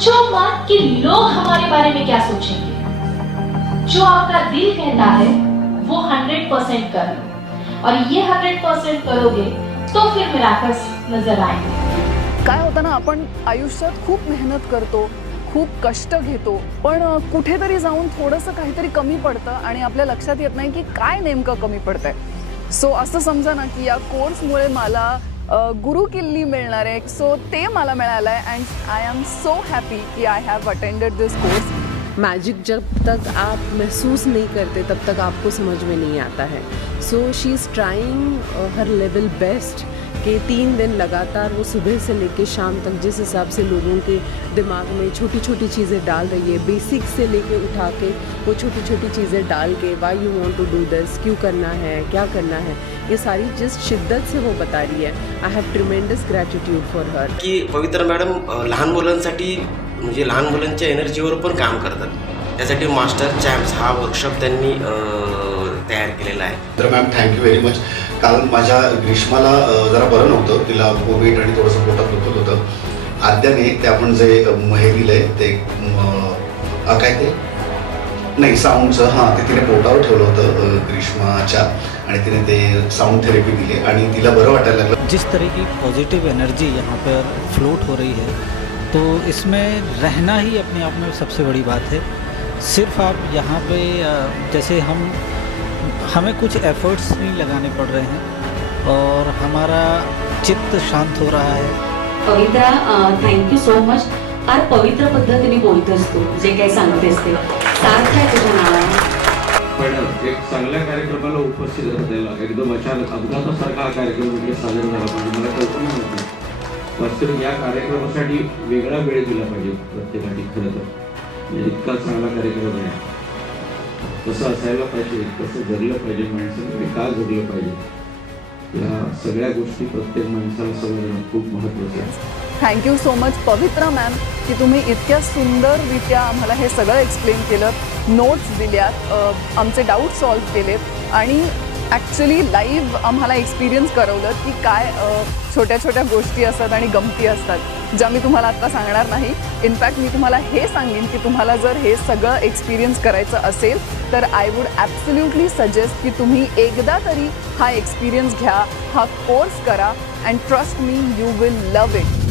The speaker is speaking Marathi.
सोचो मत कि लोग हमारे बारे में क्या सोचेंगे। जो आपका दिल कहता है वो 100% कर लो, और ये 100% करोगे तो फिर मिराकल्स नजर आएंगे। काय होतं ना, आपण आयुष्यात खूप मेहनत करतो, खूप कष्ट घेतो, पण कुठेतरी जाऊन थोडंसं काहीतरी कमी पडतं आणि आपल्या लक्षात येत नाही की काय नेमकं कमी पडतंय. सो असं समजा ना की या कोर्समुळे मला गुरु किल्ली मिळणार आहे. सो ते मला मिळालं आहे and I am so happy की I have attended this course. Magic जब तक आप महसूस नहीं करते तब तक आपको समझ में नहीं आता है. So she is trying her level best कि 3 दिन लगातार वो सुबह से लेके शाम तक जिस हिसाब से लोगों के दिमाग में छोटी छोटी चीज़ें डाल रही है, बेसिक से लेके उठा के वो छोटी छोटी चीज़ें डाल के why you want to do this, क्यों करना है, क्या करना है, ये सारी जिस शिद्दत से वो बता रही है. I have tremendous gratitude for her. की पवित्र मॅडम लहान मुलांसाठी म्हणजे लहान मुलांच्या एनर्जीवर पण काम करतात. त्यासाठी मास्टर चॅम्प्स हा वर्कशॉप त्यांनी तयार केलेला आहे. तर मॅम थँक्यू व्हेरी मच. काल माझ्या ग्रीष्माला जरा बरं नव्हतं, तिला कोविड आणि थोडंसं पोटात दुखत होतं. आद्याने ते आपण जे हे दिलंय ते काय ते नाही साऊंडचं, हां ते तिने पोटावर ठेवलं होतं ग्रीष्माच्या, आणि तिने ते साऊंड थेरेपी दिली आणि तिला बरं वाटायला लागलं. जिस तरह की पॉजिटिव एनर्जी यहाँ पर फ्लोट हो रही है, तो इसमें रहना ही अपने आप में सबसे बड़ी बात है. सिर्फ आप यहाँ पे जैसे हमें कुछ एफर्ट्स नहीं लगाने पड़ रहे हैं और हमारा चित्त शांत हो रहा है. पवित्रा, थँक्यू सो मच. फार पवित्र पद्धतीने बोलतोस तू, जे काही सांगतेस ते सार्थ आहे तुझ्या नावाने. पण एक चांगल्या कार्यक्रमाला उपस्थित राहिला एकदम अचानक अपघातासारखा हा कार्यक्रम म्हणजे सादर झाला पाहिजे. मला कल्पना नव्हती. वास्तविक या कार्यक्रमासाठी वेगळा वेळ दिला पाहिजे प्रत्येकाने. खरं तर इतका चांगला कार्यक्रम आहे, कसं असायला पाहिजे, कसं जगलं पाहिजे माणसाने, का जगलं पाहिजे, या सगळ्या गोष्टी प्रत्येक माणसाला समजणं खूप महत्त्वाचं आहे. थँक्यू सो मच पवित्रा मॅम की तुम्ही इतक्या सुंदररित्या आम्हाला हे सगळं एक्सप्लेन केलं, नोट्स दिल्यात, आमचे डाऊट सॉल्व्ह केलेत आणि ॲक्च्युली लाईव्ह आम्हाला एक्सपिरियन्स करवलं की काय छोट्या छोट्या गोष्टी असतात आणि गमती असतात ज्या मी तुम्हाला आत्ता सांगणार नाही. इनफॅक्ट मी तुम्हाला हे सांगेन की तुम्हाला जर हे सगळं एक्सपिरियन्स करायचं असेल तर आय वूड ॲब्सोल्युटली सजेस्ट की तुम्ही एकदा तरी हा एक्सपिरियन्स घ्या, हा कोर्स करा and trust me, you will love it.